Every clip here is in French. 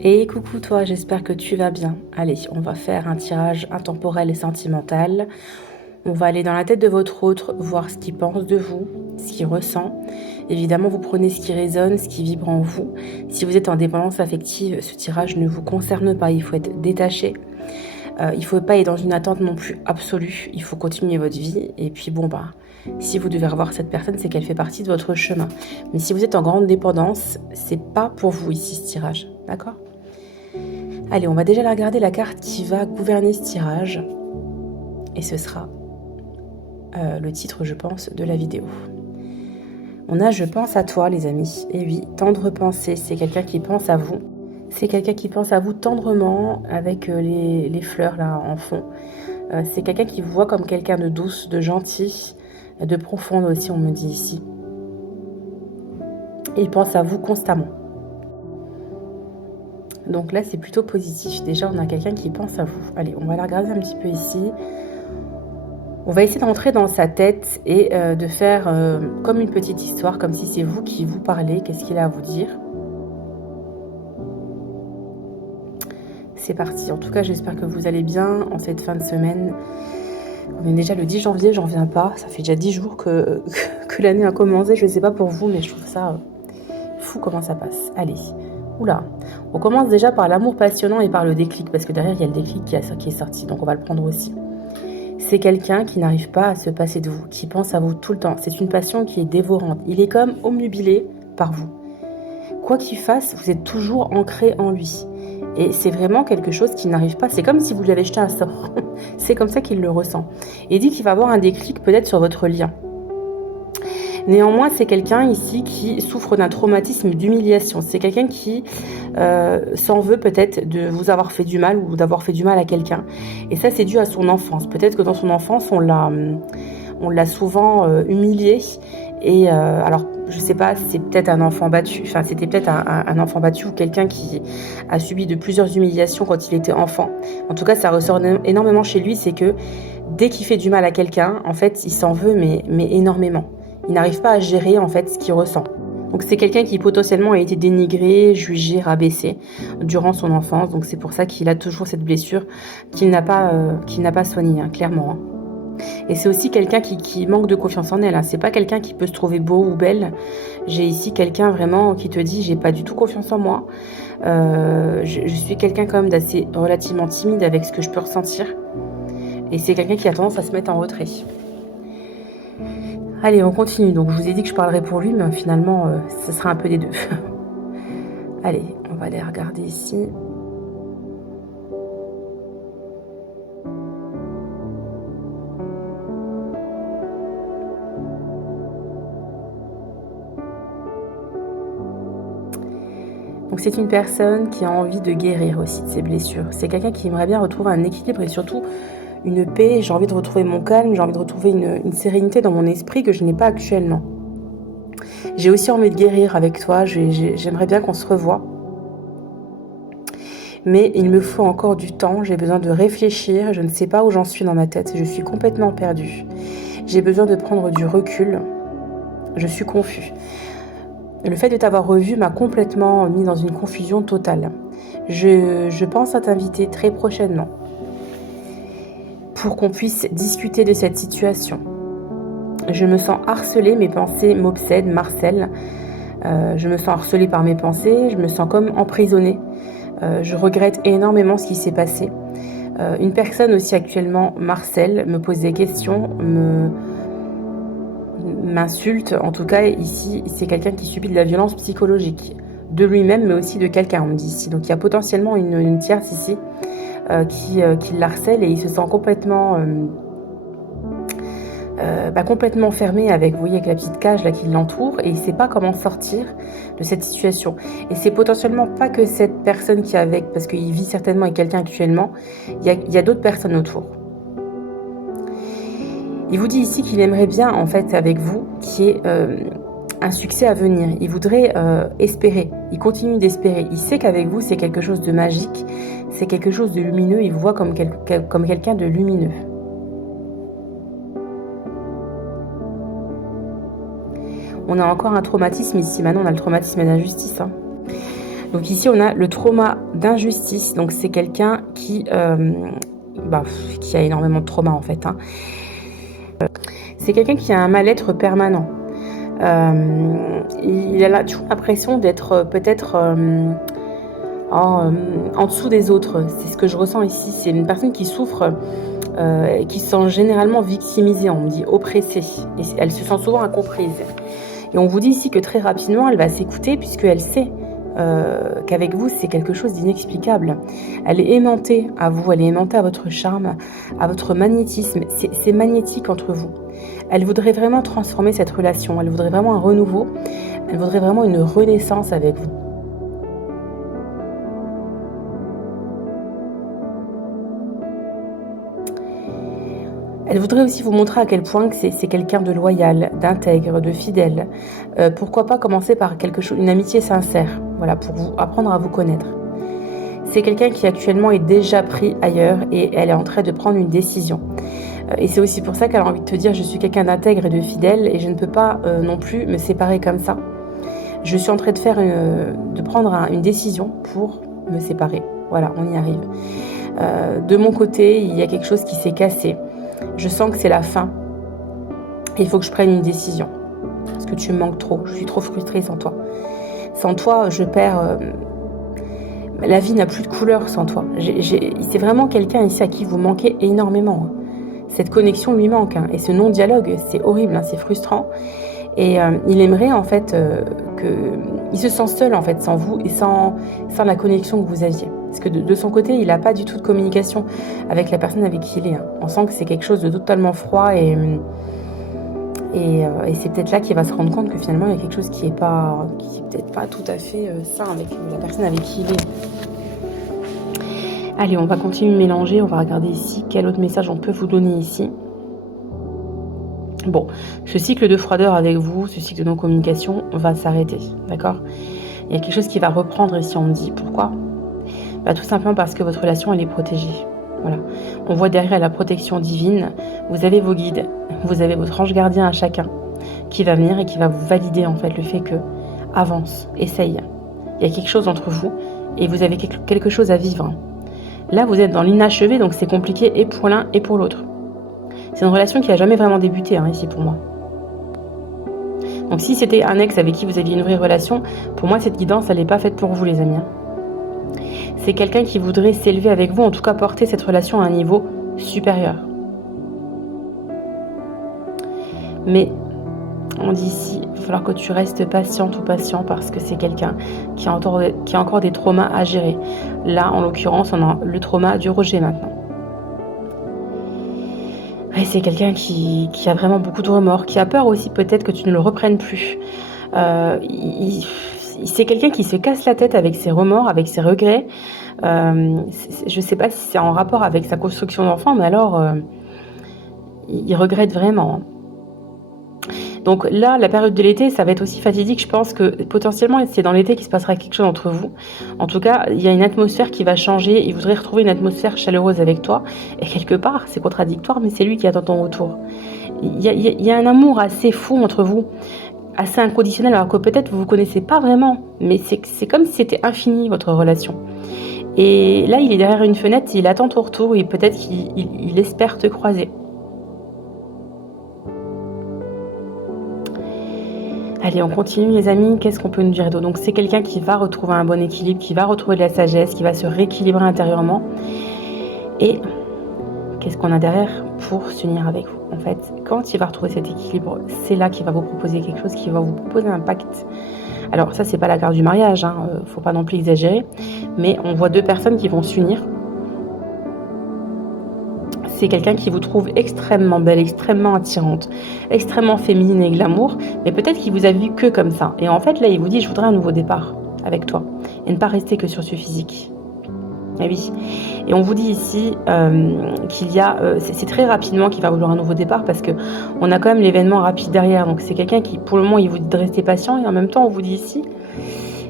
Et coucou toi, j'espère que tu vas bien. Allez, on va faire un tirage intemporel et sentimental. On va aller dans la tête de votre autre, voir ce qu'il pense de vous, ce qu'il ressent. Évidemment, vous prenez ce qui résonne, ce qui vibre en vous. Si vous êtes en dépendance affective, ce tirage ne vous concerne pas, il faut être détaché. Il ne faut pas être dans une attente non plus absolue, il faut continuer votre vie. Et puis bon, si vous devez revoir cette personne, c'est qu'elle fait partie de votre chemin. Mais si vous êtes en grande dépendance, c'est pas pour vous ici ce tirage, d'accord ? Allez, on va déjà regarder la carte qui va gouverner ce tirage. Et ce sera le titre, je pense, de la vidéo. On a « Je pense à toi », les amis. Et oui, tendre pensée, c'est quelqu'un qui pense à vous. C'est quelqu'un qui pense à vous tendrement, avec les fleurs là en fond. C'est quelqu'un qui vous voit comme quelqu'un de douce, de gentil, de profonde aussi, on me dit ici. Et il pense à vous constamment. Donc là, c'est plutôt positif. Déjà, on a quelqu'un qui pense à vous. Allez, on va la regarder un petit peu ici. On va essayer d'entrer dans sa tête et de faire comme une petite histoire, comme si c'est vous qui vous parlez. Qu'est-ce qu'il a à vous dire ? C'est parti. En tout cas, j'espère que vous allez bien en cette fin de semaine. On est déjà le 10 janvier, j'en reviens pas. Ça fait déjà 10 jours que l'année a commencé. Je ne sais pas pour vous, mais je trouve ça fou comment ça passe. Allez. Oula, on commence déjà par l'amour passionnant et par le déclic, parce que derrière, il y a le déclic qui est sorti, donc on va le prendre aussi. C'est quelqu'un qui n'arrive pas à se passer de vous, qui pense à vous tout le temps. C'est une passion qui est dévorante. Il est comme omnubilé par vous. Quoi qu'il fasse, vous êtes toujours ancré en lui. Et c'est vraiment quelque chose qui n'arrive pas. C'est comme si vous lui avez jeté un sort. C'est comme ça qu'il le ressent. Et il dit qu'il va avoir un déclic peut-être sur votre lien. Néanmoins, c'est quelqu'un ici qui souffre d'un traumatisme d'humiliation. C'est quelqu'un qui s'en veut peut-être de vous avoir fait du mal ou d'avoir fait du mal à quelqu'un. Et ça, c'est dû à son enfance. Peut-être que dans son enfance, on l'a souvent humilié. Et alors, je sais pas, c'est peut-être un enfant battu. Enfin, c'était peut-être un enfant battu ou quelqu'un qui a subi de plusieurs humiliations quand il était enfant. En tout cas, ça ressort énormément chez lui. C'est que dès qu'il fait du mal à quelqu'un, en fait, il s'en veut, mais énormément. Il n'arrive pas à gérer en fait ce qu'il ressent. Donc c'est quelqu'un qui potentiellement a été dénigré, jugé, rabaissé durant son enfance. Donc c'est pour ça qu'il a toujours cette blessure qu'il n'a pas soignée, hein, clairement. Hein. Et c'est aussi quelqu'un qui manque de confiance en elle. Hein. C'est pas quelqu'un qui peut se trouver beau ou belle. J'ai ici quelqu'un vraiment qui te dit j'ai pas du tout confiance en moi. Je suis quelqu'un quand même d'assez relativement timide avec ce que je peux ressentir. Et c'est quelqu'un qui a tendance à se mettre en retrait. Allez, on continue. Donc, je vous ai dit que je parlerais pour lui, mais finalement, ce sera un peu des deux. Allez, on va aller regarder ici. Donc, c'est une personne qui a envie de guérir aussi de ses blessures. C'est quelqu'un qui aimerait bien retrouver un équilibre et surtout une paix. J'ai envie de retrouver mon calme, j'ai envie de retrouver une sérénité dans mon esprit que je n'ai pas actuellement. J'ai aussi envie de guérir avec toi, j'aimerais bien qu'on se revoie. Mais il me faut encore du temps, j'ai besoin de réfléchir, je ne sais pas où j'en suis dans ma tête, je suis complètement perdue. J'ai besoin de prendre du recul, je suis confus. Le fait de t'avoir revu m'a complètement mis dans une confusion totale. Je pense à t'inviter très prochainement pour qu'on puisse discuter de cette situation. Je me sens harcelée, mes pensées m'obsèdent, m'harcèlent. Je me sens harcelée par mes pensées, je me sens comme emprisonnée. Je regrette énormément ce qui s'est passé. Une personne aussi actuellement m'harcèle, me pose des questions, m'insulte. En tout cas, ici, c'est quelqu'un qui subit de la violence psychologique. De lui-même, mais aussi de quelqu'un, on me dit ici. Donc il y a potentiellement une tierce ici qui l'harcèle et il se sent complètement fermé avec, vous voyez, avec la petite cage là qui l'entoure et il ne sait pas comment sortir de cette situation. Et c'est potentiellement pas que cette personne qui est avec, parce qu'il vit certainement avec quelqu'un actuellement, il y a d'autres personnes autour. Il vous dit ici qu'il aimerait bien, en fait, avec vous, qu'il y ait un succès à venir. Il voudrait espérer, il continue d'espérer. Il sait qu'avec vous, c'est quelque chose de magique, c'est quelque chose de lumineux, il vous voit comme quelqu'un de lumineux. On a encore un traumatisme ici, maintenant on a le traumatisme d'injustice. Hein. Donc ici, on a le trauma d'injustice. Donc c'est quelqu'un qui a énormément de trauma en fait. Hein. C'est quelqu'un qui a un mal-être permanent. Il a toujours l'impression d'être peut-être en dessous des autres. C'est ce que je ressens ici. C'est une personne qui souffre, qui se sent généralement victimisée, on me dit oppressée. Et elle se sent souvent incomprise. Et on vous dit ici que très rapidement, elle va s'écouter puisqu'elle sait qu'avec vous, c'est quelque chose d'inexplicable. Elle est aimantée à vous, elle est aimantée à votre charme, à votre magnétisme. C'est magnétique entre vous. Elle voudrait vraiment transformer cette relation, elle voudrait vraiment un renouveau, elle voudrait vraiment une renaissance avec vous. Elle voudrait aussi vous montrer à quel point que c'est quelqu'un de loyal, d'intègre, de fidèle. Pourquoi pas commencer par une amitié sincère, voilà, pour vous apprendre à vous connaître. C'est quelqu'un qui actuellement est déjà pris ailleurs et elle est en train de prendre une décision. Et c'est aussi pour ça qu'elle a envie de te dire, je suis quelqu'un d'intègre et de fidèle et je ne peux pas non plus me séparer comme ça. Je suis en train de prendre une décision pour me séparer. Voilà, on y arrive. De mon côté, il y a quelque chose qui s'est cassé. Je sens que c'est la fin. Et il faut que je prenne une décision. Parce que tu me manques trop. Je suis trop frustrée sans toi. Sans toi, je perds... la vie n'a plus de couleur sans toi. C'est vraiment quelqu'un ici à qui vous manquez énormément. Cette connexion lui manque. Et ce non-dialogue, c'est horrible, c'est frustrant. Et il aimerait en fait il se sent seul en fait sans vous et sans la connexion que vous aviez. Parce que de son côté, il n'a pas du tout de communication avec la personne avec qui il est. On sent que c'est quelque chose de totalement froid et c'est peut-être là qu'il va se rendre compte que finalement il y a quelque chose qui est peut-être pas tout à fait sain avec la personne avec qui il est. Allez, on va continuer de mélanger, on va regarder ici quel autre message on peut vous donner ici. Bon, ce cycle de froideur avec vous, ce cycle de non-communication va s'arrêter, d'accord? Il y a quelque chose qui va reprendre ici, on me dit. Pourquoi? Tout simplement parce que votre relation, elle est protégée. Voilà. On voit derrière la protection divine, vous avez vos guides, vous avez votre ange gardien à chacun qui va venir et qui va vous valider en fait le fait que avance, essaye. Il y a quelque chose entre vous et vous avez quelque chose à vivre. Là, vous êtes dans l'inachevé, donc c'est compliqué et pour l'un et pour l'autre. C'est une relation qui n'a jamais vraiment débuté ici pour moi. Donc si c'était un ex avec qui vous aviez une vraie relation, pour moi cette guidance elle n'est pas faite pour vous les amis. C'est quelqu'un qui voudrait s'élever avec vous, en tout cas porter cette relation à un niveau supérieur. Mais on dit ici, il va falloir que tu restes patiente ou patient parce que c'est quelqu'un qui a encore des traumas à gérer. Là en l'occurrence on a le trauma du rejet maintenant. Et c'est quelqu'un qui a vraiment beaucoup de remords, qui a peur aussi peut-être que tu ne le reprennes plus. C'est quelqu'un qui se casse la tête avec ses remords, avec ses regrets. Je ne sais pas si c'est en rapport avec sa construction d'enfant, mais alors il regrette vraiment. Donc là, la période de l'été, ça va être aussi fatidique. Je pense que potentiellement, c'est dans l'été qu'il se passera quelque chose entre vous. En tout cas, il y a une atmosphère qui va changer. Il voudrait retrouver une atmosphère chaleureuse avec toi. Et quelque part, c'est contradictoire, mais c'est lui qui attend ton retour. Il y a un amour assez fou entre vous, assez inconditionnel, alors que peut-être vous ne vous connaissez pas vraiment. Mais c'est comme si c'était infini, votre relation. Et là, il est derrière une fenêtre, il attend ton retour et peut-être qu'il espère te croiser. Allez, on continue les amis, qu'est-ce qu'on peut nous dire d'autre? Donc c'est quelqu'un qui va retrouver un bon équilibre, qui va retrouver de la sagesse, qui va se rééquilibrer intérieurement. Et qu'est-ce qu'on a derrière pour s'unir avec vous? En fait, quand il va retrouver cet équilibre, c'est là qu'il va vous proposer quelque chose, qui va vous proposer un pacte. Alors ça, c'est pas la carte du mariage, faut pas non plus exagérer, mais on voit deux personnes qui vont s'unir. C'est quelqu'un qui vous trouve extrêmement belle, extrêmement attirante, extrêmement féminine et glamour, mais peut-être qu'il vous a vu que comme ça. Et en fait, là, il vous dit, je voudrais un nouveau départ avec toi, et ne pas rester que sur ce physique. Et oui. Et on vous dit ici qu'il y a, c'est très rapidement qu'il va vouloir un nouveau départ, parce que on a quand même l'événement rapide derrière. Donc c'est quelqu'un qui, pour le moment, il vous dit de rester patient, et en même temps, on vous dit ici,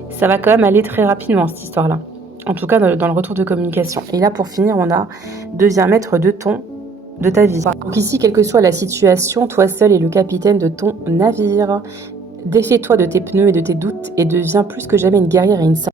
ça va quand même aller très rapidement, cette histoire-là. En tout cas, dans le retour de communication. Et là, pour finir, on a deviens maître de ta vie. Donc ici, quelle que soit la situation, toi seul es le capitaine de ton navire. Défais-toi de tes pneus et de tes doutes et deviens plus que jamais une guerrière et une